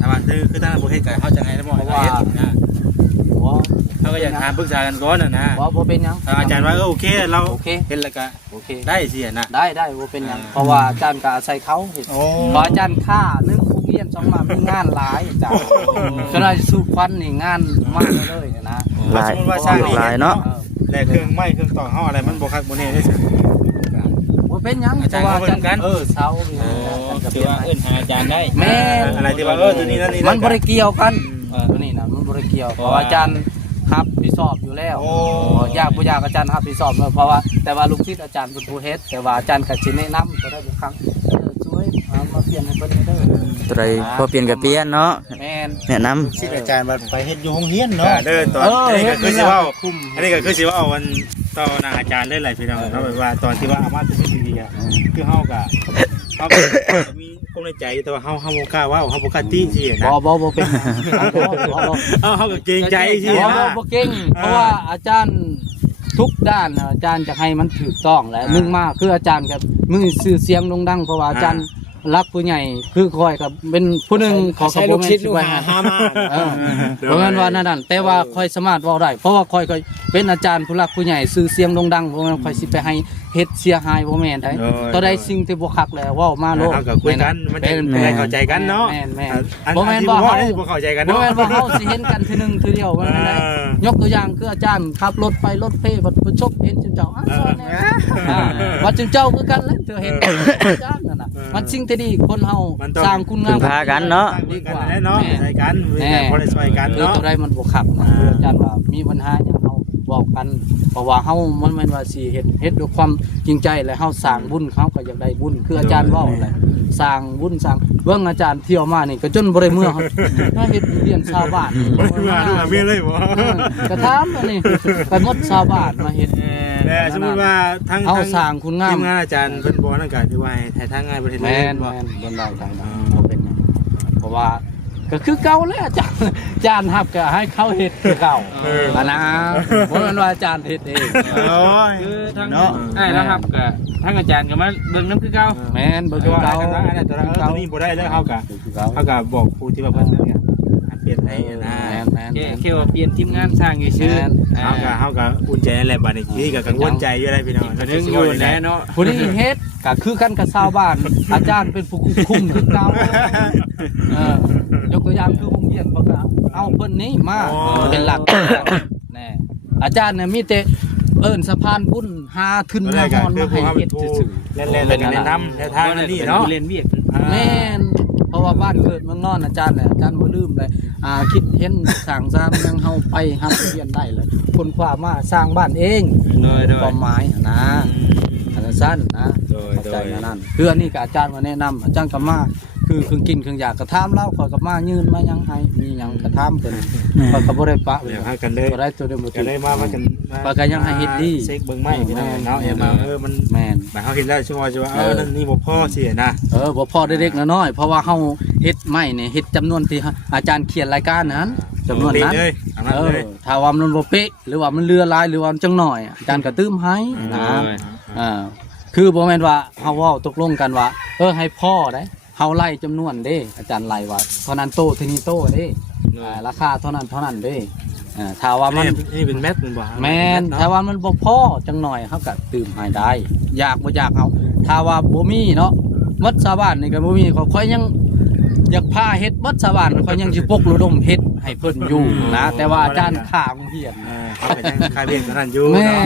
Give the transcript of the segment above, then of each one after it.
ถ้าว่าคือตั้งบ่เฮ็ดก็เฮาจะให้ได้บ่ให้เฮ็ดนะเฮาก็อยากถามปรึกษากันก่อนนะบ่เป็นหยังอาจารย์ว่าโอเคเราเฮ็ดแล้วก็โอเคได้สินะได้บ่เป็นหยังเพราะว่าอาจารย์ก็อาศัยเขาเฮ็ดเพราะอาจารย์ค่า1โรงเรียน2มามีงานหลายอาจารย์ก็ได้สู้ควันนี่งานมากเลยนะหลายเนาะแล้วเครื่องไม้เครื่องต่อเฮาอะไรมันบ่คักบ่แน่ได้สิบ่เป็นหยังเพราะว่าอาจารย์เช้าคือว่าเอิ้นหาอาจารย์ได้แม่อะไรที่ว่าตัวนี้นั่นนี่มันบ่ได้เกี่ยวกันตัวนี้นะมันบ่ได้เกี่ยวเพราะอาจารย์รับผิดชอบอยู่แล้วอยากบ่อยากอาจารย์รับผิดชอบเพราะว่าแต่ว่าลูกศิษย์อาจารย์เป็นผู้เฮ็ดแต่ว่าอาจารย์ก็สิแนะนำตัวได้ทุกครั้งช่วยมาเปลี่ยนให้เพิ่นเด้อตัวใดพอเปลี่ยนก็เปลี่ยนเนาะแม่นแนะนำศิษย์อาจารย์มาไปเฮ็ดอยู่โรงเรียนเนาะตอนนี้ก็คือสิว่าอันนี้ก็คือสิว่าเอาวันต่อหน้าอาจารย์ได้หลายพี่น้องเนาะแบบว่าตอนที่ว่าอามาจะเป็นดีๆคือเฮาก็มีความในใจแต่ว่าเฮาบ่กล้าว่าเฮาบ่กล้าติสินะบ่เป็นเฮาก็เกรงใจสิบ่เก่งเพราะว่าอาจารย์ทุกด้านอาจารย์จะให้มันถูกต้องและนึงมากคืออาจารย์กับมือชื่อเสียงโด่งดังเพราะว่าอาจารย์รักผู้ใหญ่คือคอยกับเป็นผู้หนึ่งขอกับลูกศิษย์ลูกหามาเพราะงั้นว่านั่นแต่ว่าคอยสามารถเว้าได้เพราะว่าคอยก็เป็นอาจารย์ผู้รักผู้ใหญ่ชื่อเสียงโด่งดังเพราะงั้นคอยสิไปให้เฮ็ดเสียหายบ่แม่นได้ต่อได้สิ่งที่บ่คักแล้วเว้ามาโลดก็คุยกันมันจะเข้าใจกันเนาะแม่นบ่แม่นว่าเฮาบ่เข้าใจกันเนาะบ่แม่นว่าเฮาสิเห็นกันทีนึงทีเดียวว่าแม่นได้ยกตัวอย่างคืออาจารย์ขับรถไปรถเพ่บัดประชบเห็นเจ้าว่าเจ้าคือกันแล้วเธอเห็นอาจารย์นั่นน่ะมันสิ่งที่ดีคนเฮาสร้างคุณงามพากันเนาะดีกว่าเนาะใส่กันบ่ได้ช่วยกันเนาะตัวใดมันบ่คักนะอาจารย์ว่ามีปัญหาหยังเฮาบอกกันเพราะว่าเฮามันแม่นว่าสิเฮ็ดด้วยความจริงใจและเฮาสร้างบุญเขาก็อยากได้บุญคืออาจารย์เว้าแหละสร้างบุญสร้างเบิ่งอาจารย์เที่ยวมานี่ก็จนบ่ได้เมื่อถ้าเฮ็ดเรียนชาวบ้านบ่ได้เมื่อเลยบ่ก็ถามอันนี้ไปหมดชาวบ้านมาเฮ็ดแต่สมมุติว่าทั้งเฮาสร้างคุณงามทีมงานอาจารย์เพิ่นบ่นั่นก็สิว่าให้ทางงานประเทศแม่นบ่ได้ทางนั้นบ่เป็นหยังเพราะว่าก็คือเก่าแล้วอาจารย์ฮับก็ให้เขาเฮ็ดคือเก่านะบ่แม่นว่าอาจารย์เฮ็ดเองคือทั้งเนาะแล้วครับก็ทั้งอาจารย์ก็มาเบิ่งนำคือเก่าแม่นเบิ่งคือเก่าอันนั้นตัวนี้บ่ได้แล้วเฮาก็บอกผู้ที่ว่าเพิ่นเนี่ยเปลี่ยนให้นะแค่ว่าเปลี่ยนทีมงานสร้างซื่อเฮาก็อุ่นใจแหละบัดนี้คือก็กังวลใจอยู่ได้พี่น้องก็นึงอยู่แหละเนาะผู้ที่เฮ็ดก็คือกันกับชาวบ้านอาจารย์เป็นผู้คุมคือเก่ายกตัวอย่างคือโรงเรียนบ่ก็เอาเพิ่นนี้มาเป็นหลักแน่อาจารย์เนี่ยมีแต่เอิ้นสะพานบุญหาทุนมาฮอนมาให้เฮ็ดซื่อๆเล่นๆแนะนำแนวทางนี่เนาะเรียนเวียกแม่นเพราะว่าบ้านเกิดเมืองนอนอาจารย์เนี่ยอาจารย์บ่ลืมเลยคิดเห็นสร้างสร้างยังเฮาไปหาเรียนได้เลยคนขวามาสร้างบ้านเองความหมายนะอันสั้นนะใจนั่นคืออันนี้ก็อาจารย์มาแนะนำอาจารย์ก็มาคือเครื่องกินเครื่องอยากกระทำเล่าขอยกับมายืนมายังให้มียังกระทำเป็นขอยกับบ่ได้ปะเลยกันเลยตัวได้ตัวเดียวหมดกันเลยมากันปะกันยังให้เฮ็ดดีเซ็กเบิ่งไม้พี่น้องเนาะมามันแม่นหมายเฮาเห็นแล้วชัวร์ว่านั่นนี่บ่พอสินะบ่พอเล็กๆน้อยๆเพราะว่าเฮาเฮ็ดไม้นี่เฮ็ดจำนวนที่อาจารย์เขียนรายการนั้นจำนวนนั้นถ้าว่ามันบ่เป๊ะหรือว่ามันเรือลายหรือว่าจังหน่อยอาจารย์ก็ตื้มให้นะคือบ่แม่นว่าเฮาเว้าตกลงกันว่าให้พ่อได้เฮาไล่จำนวนเด้อาจารย์ไล่ว่าเท่านั้นโตเท่านี้โตเด้ราคาเท่านั้นเด้ถ้าว่ามันนี่เป็นแมทมันบ่แม่นถ้าว่ามันบ่พอจังหน่อยเฮาก็ตื้มให้ได้อยากบ่อยากเอาถ้าว่าบ่มีเนาะมัดชาวบ้านนี่ก็บ่มีค่อยยังอยากพาเฮ็ดมัดชาวบ้านค่อยยังสิปกระดมเฮ็ดให้เพิ่นอยู่นะแต่ว่าอาจารย์ข้างเฮียนเขาก็ยังค่าเบี้ยกันนั่นอยู่เนาะ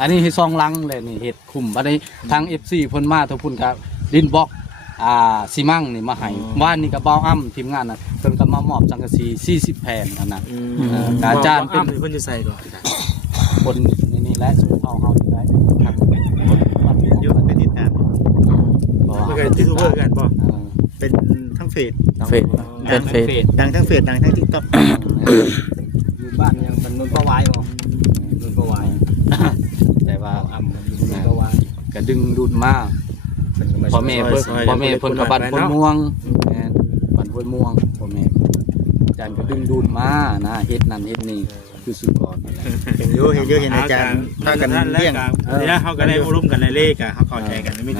อันนี้ให้ซองลังเลยนี่เฮ็ดคุ้มบัดนี้ทาง FC เพิ่นมาทุกพุ่นก็ดินบล็อกซีมั่งนี่มาให้ว่านนี่ก็เบาอ้ำทีมงานน่ะเพิ่นก็มามอบสังกะสี40แผ่นนั่นน่ะอาจารย์เป็นเพิ่นจะใส่ก่อนคนนี่แหละสุเฮานี่แหละครับอยู่ไปติดตามก็คือยูทูบเบอร์กันบ่เป็นทั้งเฟซเป็นเฟซดังทั้งเฟซดังทั้ง TikTok อยู่บ้านยังเป็นนนประวายบ่นนประวายแต่ว่าอ้ำนนประวายก็ดึงดูดมาพ่อแม่เพิ่นกับบ้านพลม่วงบ้านพลม่วงพ่อแม่อาจารย์ก็ดึงดูดมานะเฮ็ดนั่นเฮ็ดนี่คือสุกรเห็นอยู่เห็นอาจารย์พากันเลี้ยงนี่นะเฮาก็ได้ร่วมกันในเลขอ่ะเฮาเข้าใจกันมี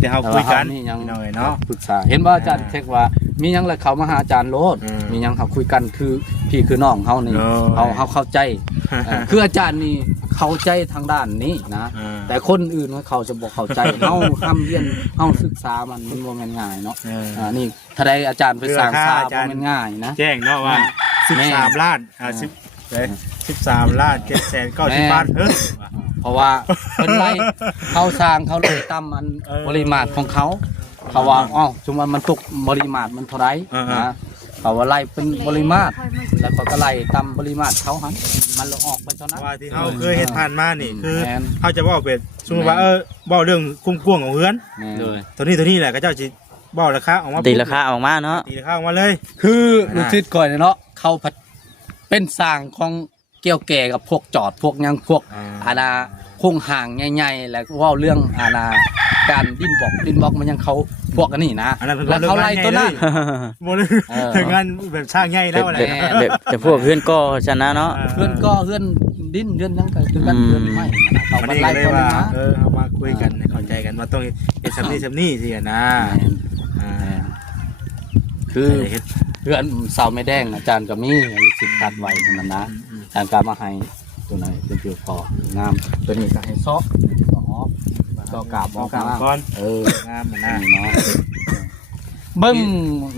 แต่เฮาคุยกันนี่ยังเนาะปรึกษาเห็นว่าอาจารย์เช็คว่า มีหยังแล้วเขามาหาอาจารย์โลดมีหยังเขาคุยกันคือพี่คือน้องเฮานี่เขาเข้าใจคืออาจารย์นี่เข้าใจทางด้านนี้นะแต่คนอื่นเขาจะบอกเข้าใจเฮาทำเรียนเฮาศึกษามันบ่แม่นง่ายเนาะนี่ถ้าได้อาจารย์ไปสร้างศาบ่แม่นง่ายนะแจ้งเนาะว่า13ล้าน13ล้าน790,000 บาทเพราะว่าเพิ่นไล่เขาสร้างเขาไล่ตามมันปริมาตรของเขาว่าสมมุติมันตกปริมาตรมันเท่าไหร่นะเขาว่าไล่เป็นปริมาตรแล้วก็ไล่ตามปริมาตรเขาหันมันออกไปเท่านั้นว่าที่เฮาเคยเฮ็ดผ่านมานี่คือเฮาจะเว้าเป็นสมมุติว่าเว้าเรื่องคุ้มกวงของเฮือนตัวนี้แหละก็เจ้าสิเว้าราคาออกมาตีราคาออกมาเนาะตีราคาออกมาเลยคือลูกศิษย์ก่อนเนาะเขาเป็นสร้างของเกี่ยวแก่กับพวกจอดพวกยังพวกโครงห่างใหญ่ๆแล้วว่าเรื่องการดินบอกมันยังเขาพวกอันนี้นะแล้วเขาไล่ตัวนั้นบ่ได้ถึงงานแบบสร้างใหญ่แล้วอะไรแบบจะพวกเพื่อนก็ชนะเนาะเพื่อนก็เพื่อนดินเพื่อนยังคือกันเพื่อนไม่เขามาไล่ตัวนี้นะเอามาคุยกันเข้าใจกันว่าต้องเฮ็ดซำนี้สินะคือเพื่อนสาวไม่แดงอาจารย์ก็มีสิทธิ์ตัดไว้นั่นนะอาจารย์ก็มาให้ตัวไหนเป็นเกี่ยวกับงามตัวนี้ก็ให้ซอกกาบก่อนงามมันน่าเนาะเบิ้ง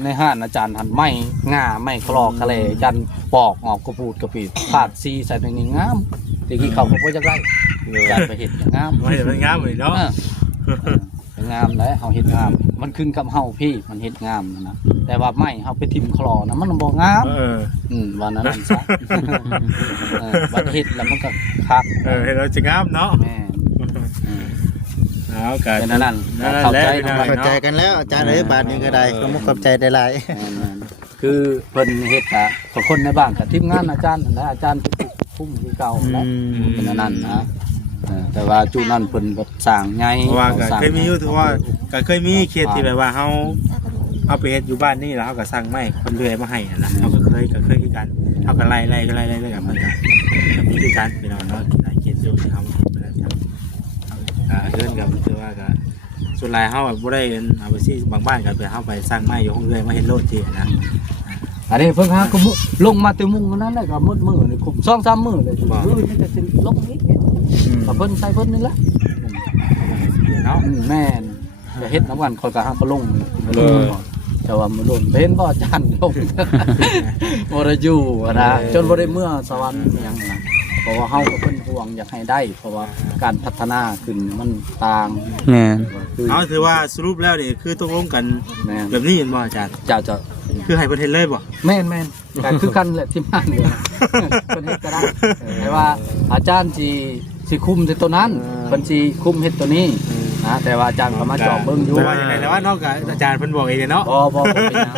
ในห้านอาจารย์หันไม้ง่าไม้คลอกทะเลยันปอกออกกระปูดกระปีผาดซีใส่ในนี้งามตะกี้เขาบอกว่าจะไล่ยันไปเห็ดงามไม่เห็นมันงามเลยเนาะงามแล้วเฮาเห็ดงามมันขึ้นกับเฮาพี่มันเห็ดงามนะแต่ว่าไม้เฮาไปทิ่มคลอนะมันบ่งามวันนั้นซะวันเห็ดแล้วมันก็คักเห็ดเราจะงามเนาะเอากันเป็นนั่นเข้าใจกันแล้วอาจารย์บาทนี้ก็ได้ก็มุกกับใจได้หลายคือเพิ่นเฮ็ดกะคนในบ้านกับทีมงานอาจารย์และอาจารย์คุ้มที่เก่าแล้วเป็นนั่นนะแต่ว่าจุนั่นเพิ่นก็สร้างใหญ่ว่าก็เคยมีอยู่ถือว่าก็เคยมีเคสที่แบบว่าเฮาเอาไปเฮ็ดอยู่บ้านนี่แล้วเฮาก็สั่งไม้คนเลื่อยมาให้นะเฮาก็เคยคือกันเฮาก็ไล่กับมันก็มีคือกันพี่น้องเนาะหลายเคสอยู่ที่เฮาเดินกับคือว่าก็ส่วนหลายเฮาบ่ได้เอาไปซี่บางบ้านก็ไปเฮาไปสร้างไม้อยู่ห้องเรื่อยมาเฮ็ดโลดที่นะอันนี้เพิ่นหาก็ลงมาเต็มมุงนั้นแหละก็มืดมื้อนี่คุม 2-3 มื้อเลยนี่จะลงนี้ก็เพิ่นใส่เพิ่นนี่แหละเนาะแม่นจะเฮ็ดน้ำกันคอยก็หาบ่ลงแต่ว่ามื้อโดนเห็นบ่อาจารย์ลงบ่ได้อยู่นะจนบ่ได้เมื่อสวรรค์หยังนะเพราะว่าเฮาก็เพิ่นห่วงอยากให้ได้เพราะว่าการพัฒนาขึ้นมันต่างแม่นเอาถือว่าสรุปแล้วนี่คือตกลงกันแบบนี้เห็นบ่อาจารย์จะคือให้เพิ่นเฮ็ดเลยบ่แม่นก็คือกันแหละที่บ้านนี่เพิ่นเฮ็ดก็ได้แต่ว่าอาจารย์สิคุมในตัวนั้นเพิ่นสิคุมเฮ็ดตัวนี้นะแต่ว่าอาจารย์ก็มาจอบเบิ่งอยู่ว่าจังได๋แต่ว่านอกจากอาจารย์เพิ่นบอกเองเนาะบ่เป็นหยัง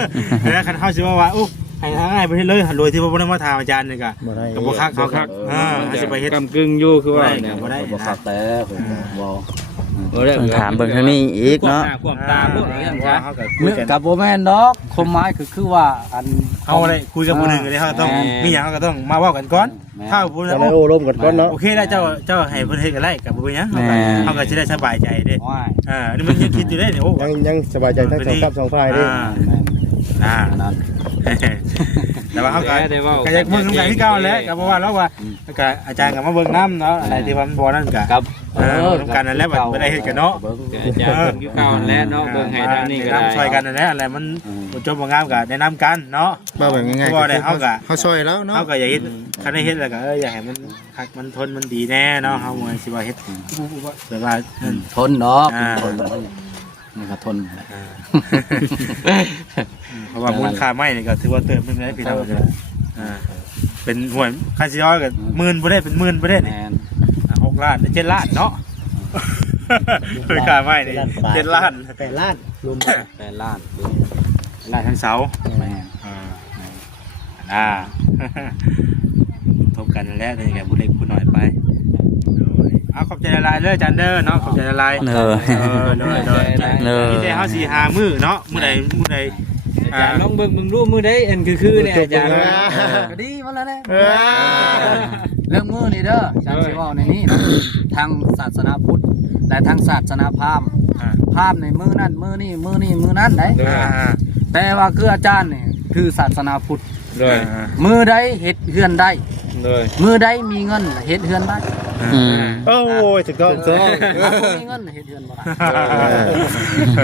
แล้วคันเฮาสิว่าอุ๊ให้ง่ายไปเฮ็ดเลยโดยที่บ่ได้มาถามอาจารย์นี่ก็บ่คักเขาคักสิไปเฮ็ดกำกึ่งอยู่คือว่าบ่ได้บ่คักแต่บ่ถามเบิ่งทางนี้อีกเนาะความตาพวกนี้จ้ะกับบ่แม่นดอกความหมายคือว่าอันเฮาได้คุยกับผู้นึงเลยเฮาต้องมีหยังก็ต้องมาเว้ากันก่อนถ้าผู้นึงโอ้ร่วมกันก่อนเนาะโอเคแล้วเจ้าให้เพิ่นเฮ็ดกันได้ก็บ่เป็นหยังเฮาก็สิได้สบายใจเด้นี่มันยังคิดอยู่เด้นี่โอ้ยังสบายใจทั้ง2ฝ่ายเด้นั่นแต่ว่าเขาก็อยากเบิ่งน้ำกันที่เก่าแล้วก็เพราะว่าเราว่าก็อาจารย์ก็มาเบิ่งน้ำเนาะอะไรที่ว่ามันบ่นั่นก็ครับน้ำกันนั่นแหละไม่ได้เฮ็ดกันเนาะอาจารย์เบิ่งอยู่เก่าแล้วเนาะเบิ่งให้ทางนี้ก็ได้ช่วยกันนั่นแหละอะไรมันบ่จบบ่งามก็แนะนำกันเนาะบ่แบบง่ายๆบ่ได้เฮาก็เฮาช่วยแล้วเนาะเฮาก็อยากเฮ็ดคันได้เฮ็ดแล้วก็อยากให้มันคักมันทนมันดีแน่เนาะเฮาบ่สิว่าเฮ็ดแบบว่าทนเนาะนี่ก็ทนเพราะว่ามูลค่าไม้นี่ก็ถือว่าเติมนึงได้พี่น้องเป็นห่วยค่าสิย้อยก็หมื่นบ่ได้เป็นหมื่นบ่ได้นี่6 ล้าน7 ล้านเนาะมูลค่าไม้นี่7 ล้าน8 ล้านรวม8 ล้านทั้งเสาทบกันแล้วนี่ก็ผู้เล็กผู้น้อยไปขอบใจละลายเลยอาจารย์เด้อเนาะขอบใจละลายนี่ได้เฮาสิหามื้อเนาะมื้อใดอาจารย์ลองเบิ่งมึงรู้มื้อใดอันคือเนี่ยอาจารย์ก็ดีมาแล้วแหละเรื่องมื้อนี่เด้ออาจารย์สิเว้าในนี้ทางศาสนาพุทธและทางศาสนาพราหมณ์ในมื้อนั้นมื้อนี้มื้อนั้นได้ แต่ว่าคืออาจารย์เนี่ยคือศาสนาพุทธ โดย มือใดเฮ็ดเฮือนได้ โดย มือใดมีเงินเฮ็ดเฮือนได้ อืม โอ้ยถูกต้อง ถ้าบ่มีเงินเฮ็ดเฮือนบ่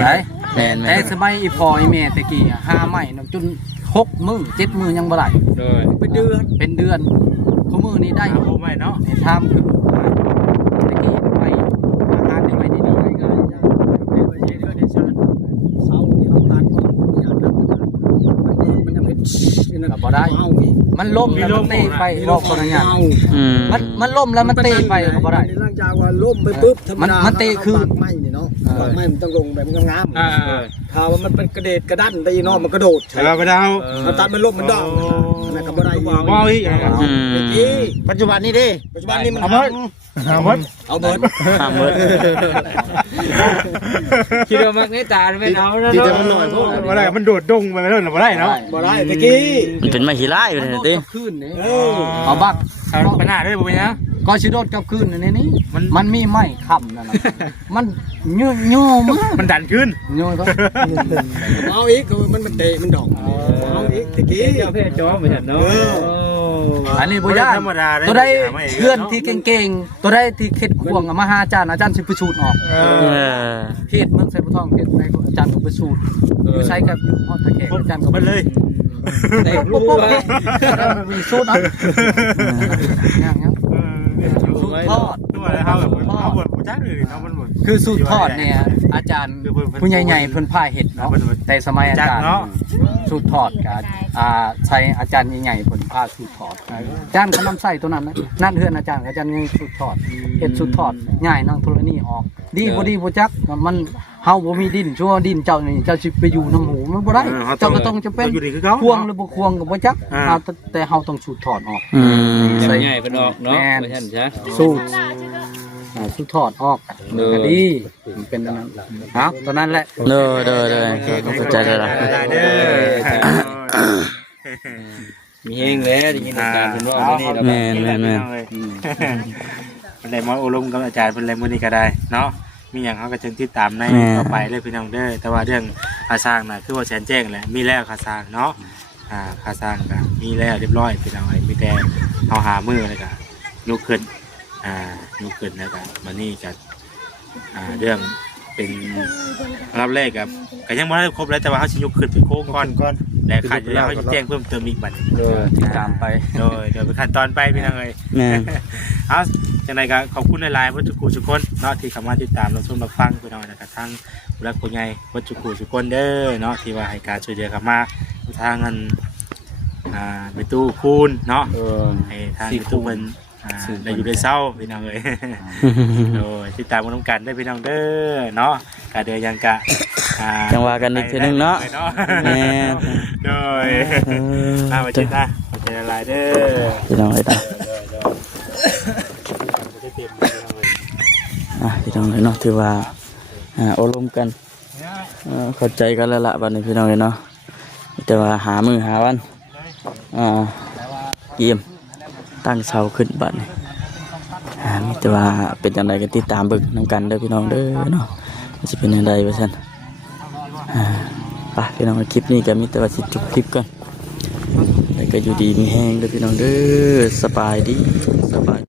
ได้ แม่น แต่สมัยอีพ่ออีแม่ตะกี้หาไม้นำจน6 มื้อ 7 มื้อยังบ่ได้ โดย เป็นเดือนคู่มื้อนี้ได้ โอ้ไม่เนาะ ในทามคือตะกี้ไปอาหารได้ไว้ดีๆง่ายๆก็บ่ได้มันล่มแล้วมันเตะไปบอกคนนั้น อืม มันล่มแล้วมันเตะไปก็บ่ได้ หลังจากว่าล่มไปปุ๊บธรรมดา มันเตะคืน ปากไม้นี่เนาะปากไม้มันต้องลงแบบงาม อ่า ๆถ้าว่ามันเป็นกระเดดกระดันไปเนาะมันกระโดด แต่ว่าไปดาว ถ้าตัดมันล่มมันดอกอันนั้นก็บ่ได้อีก บ่อีกนะครับ อืม อีก ปัจจุบันนี้ดิ ปัจจุบันนี้มัน เอาหมดเอาหมด เอาเบิด ห้ามเบิด คิดว่ามักในตาไม่เอานะ ที่ เนาะ แต่มันหน่อยพวก บ่ได้มันโดดดงไปแล้วบ่ได้เนาะ บ่ได้ตะกี้ มันเป็นไม้ขี้ร้ายอยู่ มัน นี่ โดด ติ กับคืนนี่ เออ เอาบัก เอาไปหน้าด้วยบ่เป็นหยัง ก็สิโดดกับคืนนี่นี่ มัน มันมีไม้ค้ำนั่นน่ะมันยู่มาก มันดันขึ้น ยู่ก็ เอาอีกก็มันเตะมันดอกเอาอีกตะกี้ เจ้าเพศจอมไปเห็นเนาะ อันนี้บ่ยาก ธรรมดาเลย ตัวใดเพื่อนที่เก่งๆตัวใดที่เข็ดควงอะมาหาอาจารย์สิไปสูตรออก เอ เอ อ อ เขตเมืองไสบุทองเขตในอาจารย์ก็ไปสูตรอยู่ใช้กับอยู่ฮอดตะแขกอาจารย์ก็ มันเลย ได้รู้ว่า มีสูตรเอาอย่างสูตรทอด ตัวอะไรเขาแบบเขาบดผู้จักเลยเขามันบด คือสูตรทอดเนี่ยอาจารย์ผู้ใหญ่ๆเพิ่นพาเฮ็ดเนาะแต่สมัยอาจารย์สูตรทอดกับใช้อาจารย์ใหญ่ๆเพิ่นพาสูตรทอดอาจารย์ก็นำใส่ตัวนั้นนะนั่นเฮือนอาจารย์ใหญ่สูตรทอดเฮ็ดสูตรทอดง่ายนั่งโทรนี่ออกดีบ่จักมันเฮาบ่มีดินชั่วดินเจ้านี่เจ้าสิไปอยู่น้ำหูมันบ่ได้เจ้าก็ต้องจะเป็น อยู่ดีคือเขา ควงหรือบ่ควงก็บ่จักแต่เฮาต้องสูตรทอดออก อืม ใส่ใหญ่เป็นออกเนาะไม่ใช่ใช่ สูตรสูตรทอดออกก็ดีมันเป็นอันนั้นครับตอนนั้นแหละ เด้อเข้าใจแล้วล่ะ ได้เด้อ มีเฮงแล้วได้ยินอาจารย์เป็นว่านี่เรา แม่น เป็นไรมาอบรมกับอาจารย์เป็นไรมื้อนี้ก็ได้เนาะมีอย่างเขาก็จึงติดตามในต่อไปเลยพี่น้องเด้อแต่ว่าเรื่องค่าสร้างน่ะคือว่าแสนแจ้งแหละมีแล้วค่าสร้างเนาะค่าสร้างก็มีแล้วเรียบร้อยพี่น้องมีแต่เอาหามือเลยก็ยกขึ้นยกขึ้นแล้วก็มานี่ก็เรื่องเป็นรับแรกกับก็ยังไม่ได้ครบเลยแต่ว่าเขาสิยกขึ้นไปโค้งก่อนและขาดอยู่แล้วเขาจะแจ้งเพิ่มเติมอีกบัด ติดตามไป โดยเป็นขั้นตอนไปพี่น้องเลย แม่น เอาจังไรก็ขอบคุณหลายๆวัตถุกูสุกคนเนาะที่เข้ามาติดตามเราชมเราฟังพี่น้องนะครับทั้งผู้รักผู้ใหญ่วัตถุกูสุกคนเด้อเนาะที่ว่าให้การช่วยเหลือเข้ามาทางเงินไปตู้คูณเนาะให้ทางไปตู้มันได้อยู่ได้เศร้าพี่น้องเลยโดยติดตามกันกันได้พี่น้องเด้อเนาะกะเดือยังกะ จังว่ากันอีกทีนึงเนาะแม่น โดยไปจิตนะขอบใจหลายเด้อ พี่น้องเอ้ยนะพี่น้องเอ้ยเนาะถือว่าอบรมกันเข้าใจกันแล้วล่ะบัดนี้พี่น้องเอ้ยเนาะแต่ว่าหามื้อหาวันเยี่ยมตั้งเสาขึ้นบัดนี้มีแต่ว่าเป็นจังไดก็ติดตามเบิ่งนํกันเด้อพี่น้องเด้อเนาะสิเป็นจังไดว่าซั่นไปพี่น้องคลิปนี้ก็มีแต่ว่าสิจบคลิปก่อนแล้วก็อยู่ดีมีแห้งเด้อพี่น้องเด้อสบายดีสบาย